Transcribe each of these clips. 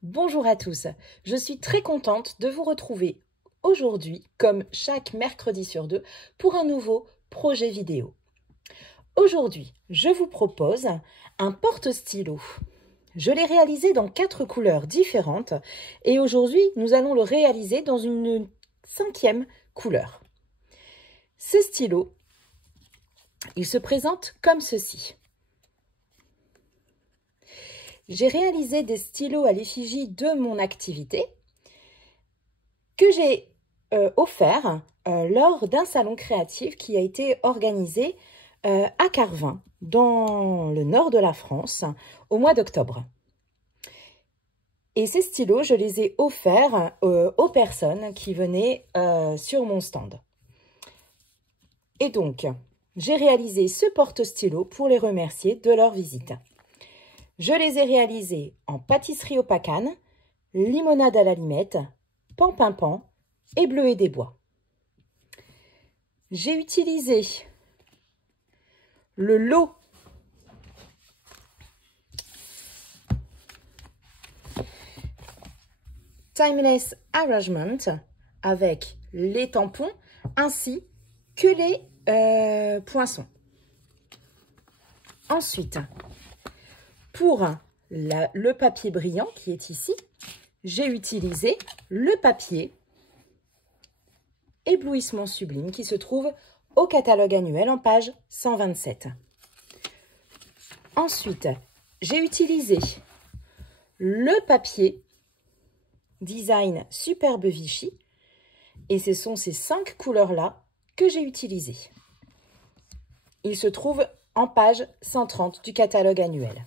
Bonjour à tous, je suis très contente de vous retrouver aujourd'hui, comme chaque mercredi sur deux, pour un nouveau projet vidéo. Aujourd'hui, je vous propose un porte-stylo. Je l'ai réalisé dans 4 couleurs différentes et aujourd'hui, nous allons le réaliser dans une 5e couleur. Ce stylo, il se présente comme ceci. J'ai réalisé des stylos à l'effigie de mon activité que j'ai offert lors d'un salon créatif qui a été organisé à Carvin, dans le nord de la France, au mois d'octobre. Et ces stylos, je les ai offerts aux personnes qui venaient sur mon stand. Et donc, j'ai réalisé ce porte-stylo pour les remercier de leur visite. Je les ai réalisés en pâtisserie au pacane, limonade à la limette, pan-pin-pan et bleuet des bois. J'ai utilisé le lot Timeless Arrangement avec les tampons ainsi que les poinçons. Ensuite, pour le papier brillant qui est ici, j'ai utilisé le papier Éblouissement Sublime qui se trouve au catalogue annuel en page 127. Ensuite, j'ai utilisé le papier Design Superbe Vichy et ce sont ces 5 couleurs-là que j'ai utilisées. Il se trouve en page 130 du catalogue annuel.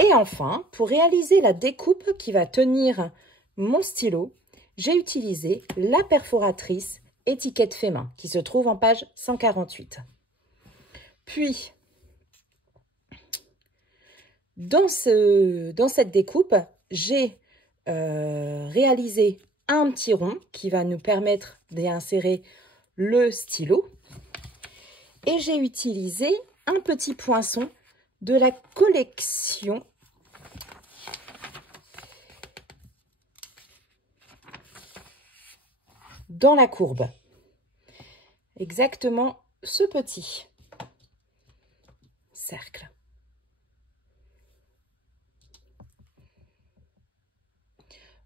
Et enfin, pour réaliser la découpe qui va tenir mon stylo, j'ai utilisé la perforatrice étiquette fait main qui se trouve en page 148. Puis, dans cette découpe, j'ai réalisé un petit rond qui va nous permettre d'y insérer le stylo. Et j'ai utilisé un petit poinçon de la collection dans la courbe. Exactement ce petit cercle.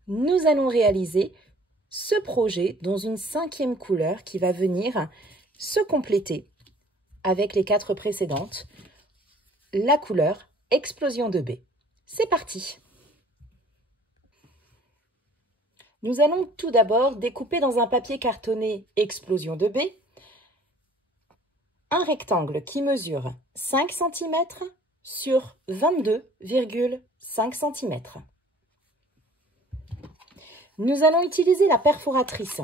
Nous allons réaliser ce projet dans une 5e couleur qui va venir se compléter avec les 4 précédentes. La couleur Explosion de baie. C'est parti! Nous allons tout d'abord découper dans un papier cartonné Explosion de baie un rectangle qui mesure 5 cm sur 22,5 cm. Nous allons utiliser la perforatrice,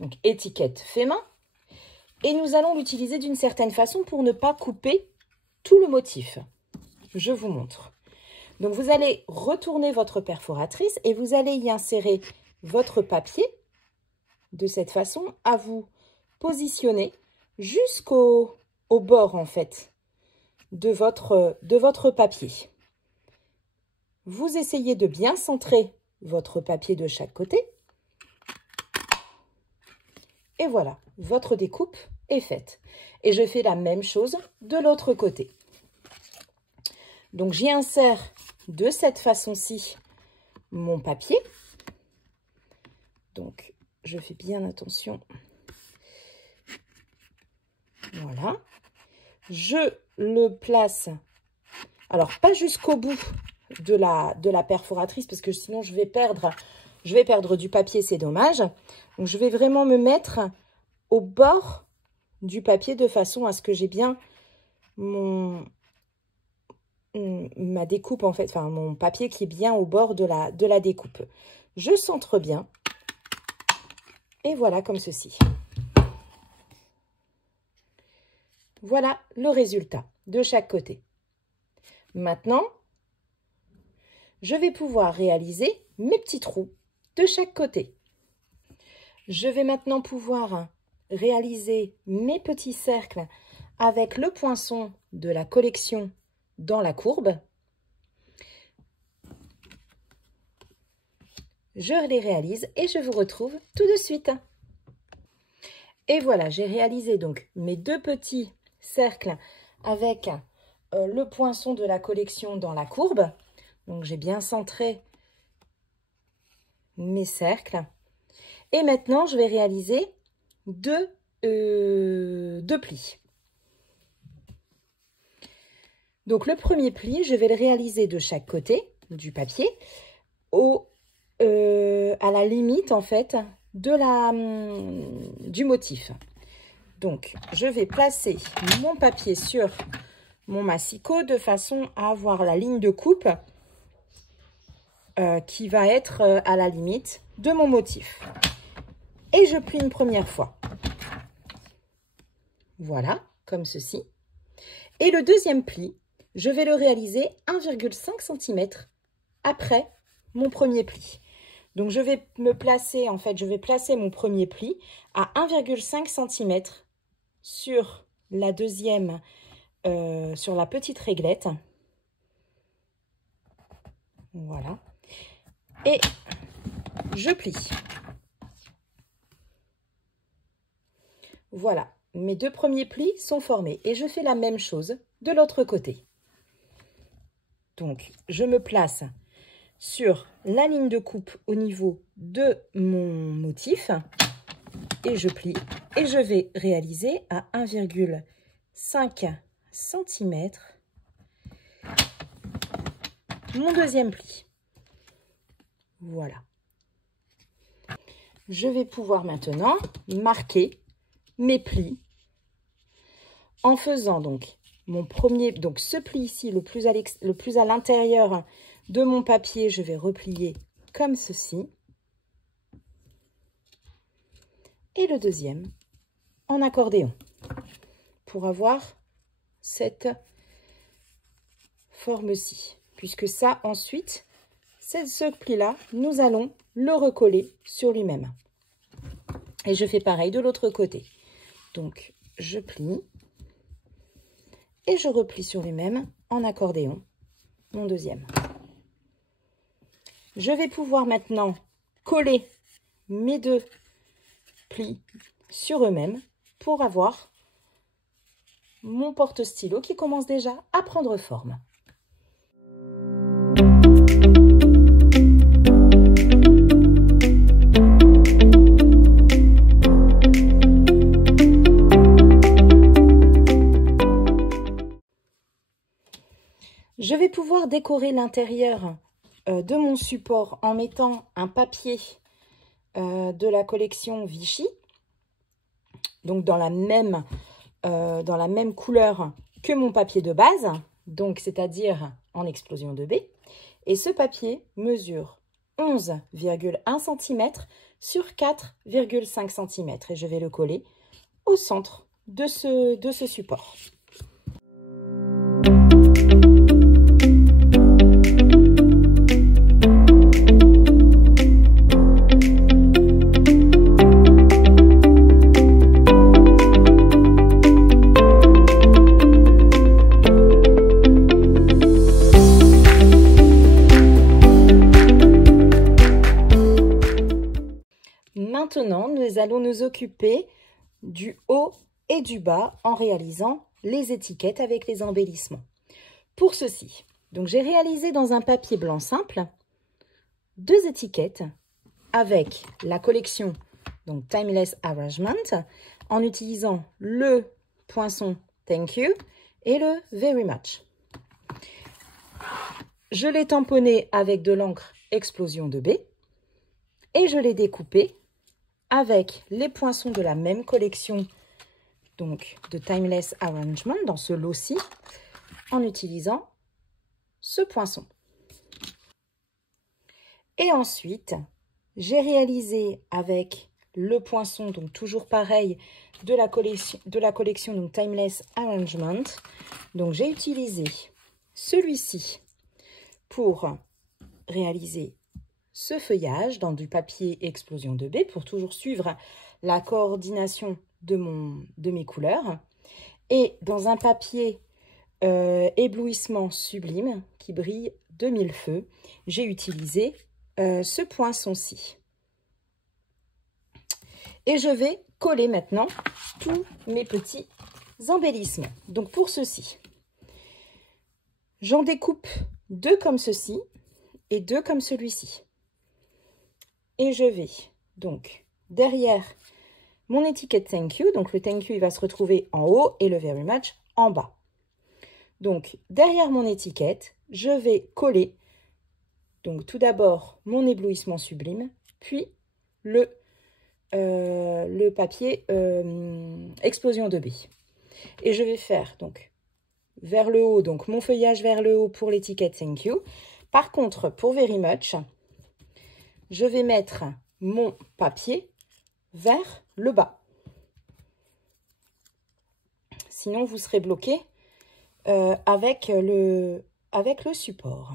donc étiquette fait main, et nous allons l'utiliser d'une certaine façon pour ne pas couper tout le motif. Je vous montre. Donc vous allez retourner votre perforatrice et vous allez y insérer votre papier de cette façon à vous positionner jusqu'au bord en fait de votre papier. Vous essayez de bien centrer votre papier de chaque côté. Et voilà, votre découpe est faite. Et je fais la même chose de l'autre côté. Donc j'y insère de cette façon-ci mon papier. Donc je fais bien attention. Voilà. Je le place, alors pas jusqu'au bout de la perforatrice parce que sinon je vais perdre du papier, c'est dommage. Donc je vais vraiment me mettre au bord du papier de façon à ce que j'ai bien ma découpe en fait, enfin mon papier qui est bien au bord de la découpe. Je centre bien et voilà comme ceci. Voilà le résultat de chaque côté. Maintenant, je vais pouvoir réaliser mes petits trous de chaque côté. Je vais maintenant pouvoir réaliser mes petits cercles avec le poinçon de la collection dans la courbe. Je les réalise et je vous retrouve tout de suite. Et voilà, j'ai réalisé donc mes deux petits cercles avec le poinçon de la collection dans la courbe. Donc j'ai bien centré mes cercles. Et maintenant, je vais réaliser deux plis. Donc le premier pli, je vais le réaliser de chaque côté du papier à la limite en fait du motif. Donc je vais placer mon papier sur mon massicot de façon à avoir la ligne de coupe qui va être à la limite de mon motif. Et je plie une première fois. Voilà, comme ceci. Et le deuxième pli, je vais le réaliser 1,5 cm après mon premier pli. Donc, je vais me placer, en fait, je vais placer mon premier pli à 1,5 cm sur la deuxième, sur la petite réglette. Voilà. Et je plie. Voilà, mes deux premiers plis sont formés et je fais la même chose de l'autre côté. Donc, je me place sur la ligne de coupe au niveau de mon motif et je plie et je vais réaliser à 1,5 cm mon deuxième pli. Voilà. Je vais pouvoir maintenant marquer mes plis en faisant donc mon premier, donc ce pli ici le plus à l'intérieur de mon papier, je vais replier comme ceci et le deuxième en accordéon pour avoir cette forme-ci, puisque ça ensuite ce pli là nous allons le recoller sur lui-même et je fais pareil de l'autre côté. Donc, je plie et je replie sur lui-même en accordéon, mon deuxième. Je vais pouvoir maintenant coller mes deux plis sur eux-mêmes pour avoir mon porte-stylo qui commence déjà à prendre forme. Je vais pouvoir décorer l'intérieur de mon support en mettant un papier de la collection Vichy, donc dans la même couleur que mon papier de base, donc c'est-à-dire en explosion de baie. Et ce papier mesure 11,1 cm sur 4,5 cm et je vais le coller au centre de ce support. Maintenant, nous allons nous occuper du haut et du bas en réalisant les étiquettes avec les embellissements. Pour ceci, donc j'ai réalisé dans un papier blanc simple deux étiquettes avec la collection donc Timeless Arrangement en utilisant le poinçon Thank You et le Very Much. Je l'ai tamponné avec de l'encre Explosion de baie et je l'ai découpé avec les poinçons de la même collection donc de Timeless Arrangement dans ce lot-ci en utilisant ce poinçon. Et ensuite, j'ai réalisé avec le poinçon, donc toujours pareil, de la collection donc Timeless Arrangement. Donc j'ai utilisé celui-ci pour réaliser ce feuillage dans du papier Explosion 2B pour toujours suivre la coordination de mes couleurs. Et dans un papier éblouissement sublime qui brille de mille feux, j'ai utilisé ce poinçon-ci. Et je vais coller maintenant tous mes petits embellissements. Donc pour ceci, j'en découpe 2 comme ceci et 2 comme celui-ci. Et je vais donc derrière mon étiquette Thank You, donc le Thank You il va se retrouver en haut et le Very Much en bas. Donc derrière mon étiquette, je vais coller donc tout d'abord mon éblouissement sublime, puis le papier Explosion 2B. Et je vais faire donc vers le haut, donc mon feuillage vers le haut pour l'étiquette Thank You. Par contre, pour Very Much, je vais mettre mon papier vers le bas. Sinon, vous serez bloqué avec le support.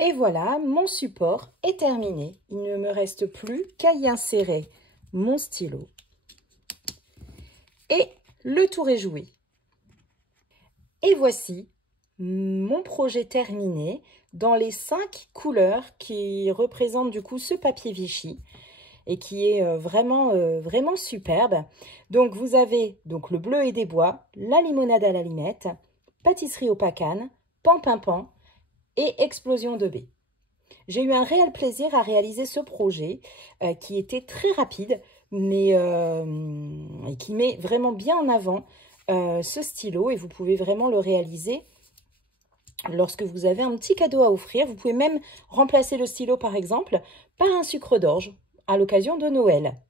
Et voilà, mon support est terminé. Il ne me reste plus qu'à y insérer mon stylo. Et le tour est joué. Et voici mon projet terminé dans les 5 couleurs qui représentent du coup ce papier Vichy et qui est vraiment superbe. Donc vous avez donc le bleu et des bois, la limonade à la limette, pâtisserie au pacane, pan et Explosion 2B. J'ai eu un réel plaisir à réaliser ce projet qui était très rapide, mais et qui met vraiment bien en avant ce stylo. Et vous pouvez vraiment le réaliser lorsque vous avez un petit cadeau à offrir. Vous pouvez même remplacer le stylo, par exemple, par un sucre d'orge à l'occasion de Noël.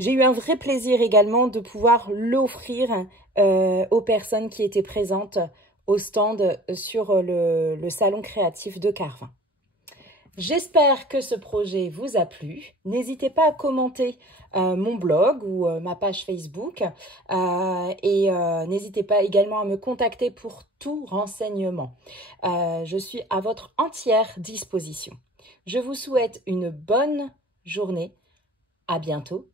J'ai eu un vrai plaisir également de pouvoir l'offrir aux personnes qui étaient présentes au stand sur le salon créatif de Carvin. J'espère que ce projet vous a plu. N'hésitez pas à commenter mon blog ou ma page Facebook et n'hésitez pas également à me contacter pour tout renseignement. Je suis à votre entière disposition. Je vous souhaite une bonne journée. À bientôt.